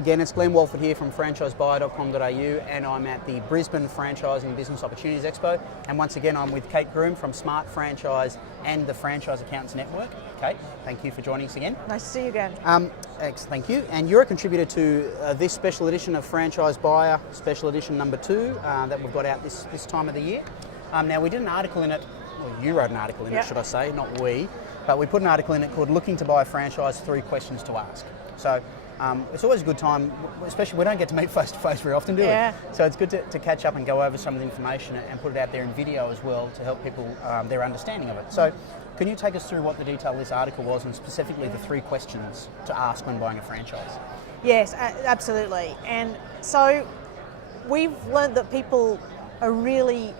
again, it's Glenn Walford here from franchisebuyer.com.au, and I'm at the Brisbane Franchising Business Opportunities Expo. And once again, I'm with Kate Groom from Smart Franchise and the Franchise Accountants Network. Kate, thank you for joining us again. Nice to see you again. Thank you. And you're a contributor to this special edition of Franchise Buyer, special edition number 2 that we've got out this time of the year. Now, we did an article in it, well, you wrote an article in it, should I say, not we, but we put an article in it called Looking to Buy a Franchise, 3 Questions to Ask. So it's always a good time, especially we don't get to meet face to face very often, do we? So it's good to catch up and go over some of the information and put it out there in video as well to help people their understanding of it. So can you take us through what the detail of this article was and specifically the 3 questions to ask when buying a franchise? Yes, absolutely. And so we've learned that people are really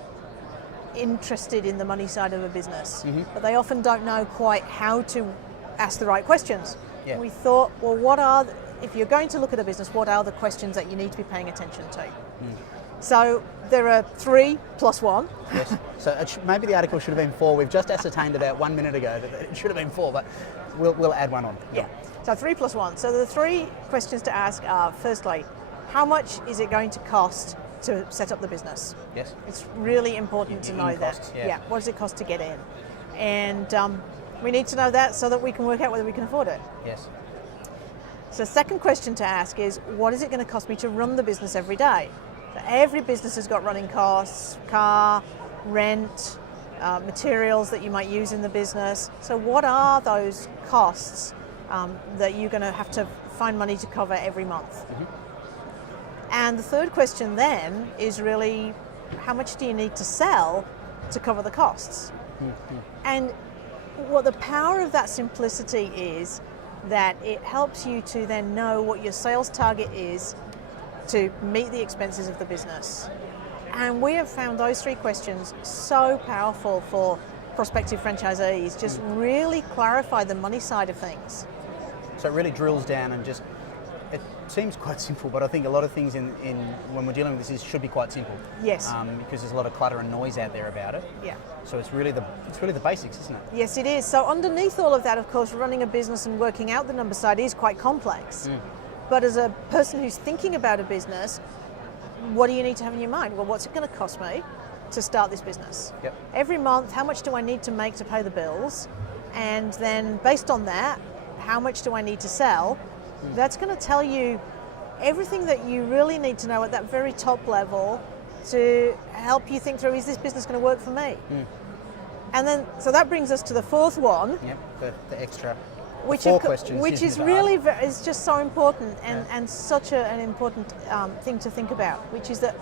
interested in the money side of a business, but they often don't know quite how to ask the right questions. Yeah. We thought, well, if you're going to look at a business, what are the questions that you need to be paying attention to? So there are 3 plus 1. Yes. So maybe the article should have been 4. We've just ascertained about 1 minute ago that it should have been 4, but we'll add 1 on. Yeah. So 3 plus 1. So the 3 questions to ask are, firstly, how much is it going to cost to set up the business? Yes. It's really important to know costs, that. What does it cost to get in? And we need to know that so that we can work out whether we can afford it. Yes. So second question to ask is, what is it going to cost me to run the business every day? So every business has got running costs, car, rent, materials that you might use in the business. So what are those costs that you're going to have to find money to cover every month? And the third question then is really, how much do you need to sell to cover the costs? And what the power of that simplicity is that it helps you to then know what your sales target is to meet the expenses of the business. And we have found those 3 questions so powerful for prospective franchisees, just really clarify the money side of things. So it really drills down and just, it seems quite simple, but I think a lot of things in when we're dealing with this should be quite simple. Yes. Because there's a lot of clutter and noise out there about it. Yeah. So it's really the basics, isn't it? Yes, it is. So underneath all of that, of course, running a business and working out the number side is quite complex. But as a person who's thinking about a business, what do you need to have in your mind? Well, what's it going to cost me to start this business? Yep. Every month, how much do I need to make to pay the bills? And then based on that, how much do I need to sell? That's going to tell you everything that you really need to know at that very top level to help you think through, is this business going to work for me? And then, so that brings us to the 4th one. Yep, the extra, which 4 questions. Which is really, is just so important and such an important thing to think about, which is that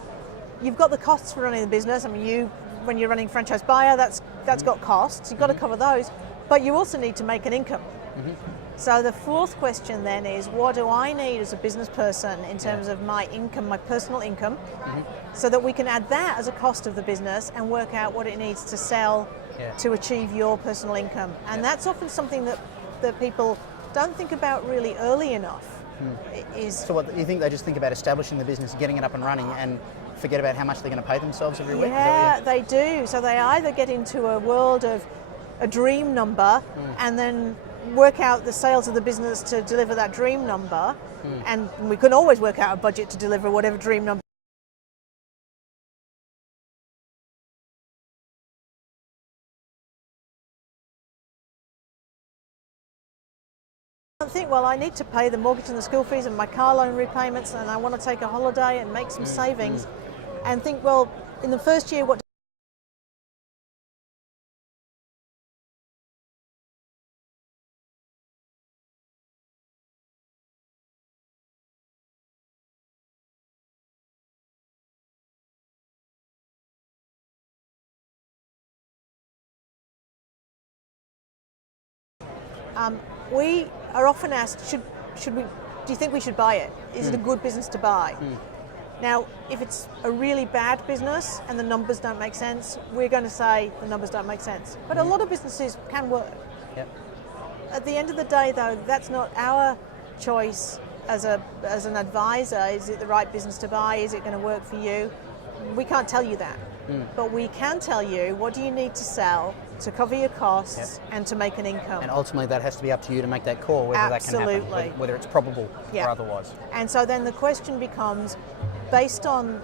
you've got the costs for running the business. I mean, when you're running Franchise Buyer, that's got costs. You've got to cover those, but you also need to make an income. So the 4th question then is, what do I need as a business person in terms of my income, my personal income, so that we can add that as a cost of the business and work out what it needs to sell to achieve your personal income. And that's often something that people don't think about really early enough. So what, you think they just think about establishing the business, getting it up and running, and forget about how much they're going to pay themselves every week? Yeah, they do. So they either get into a world of a dream number and then work out the sales of the business to deliver that dream number, and we can always work out a budget to deliver whatever dream number. I think, well, I need to pay the mortgage and the school fees and my car loan repayments, and I want to take a holiday and make some savings, and think, well, in the first year, what we are often asked, do you think we should buy it? Is it a good business to buy? Now, if it's a really bad business and the numbers don't make sense, we're going to say the numbers don't make sense. But a lot of businesses can work. At the end of the day, though, that's not our choice as an advisor. Is it the right business to buy? Is it going to work for you? We can't tell you that. but we can tell you what do you need to sell to cover your costs and to make an income. And ultimately that has to be up to you to make that call, whether that can happen, whether it's probable or otherwise. And so then the question becomes, based on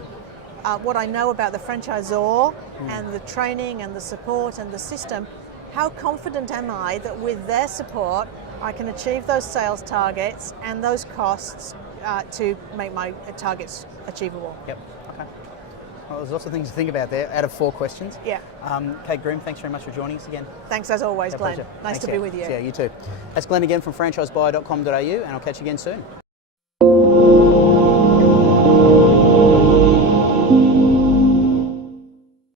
what I know about the franchisor and the training and the support and the system, how confident am I that with their support I can achieve those sales targets and those costs to make my targets achievable? Yep. Okay. Well, there's lots of things to think about there out of 4 questions. Yeah. Kate Groom, thanks very much for joining us again. Thanks as always, Glenn. Pleasure. Nice to be with you. Yeah, you too. That's Glenn again from franchisebuyer.com.au, and I'll catch you again soon.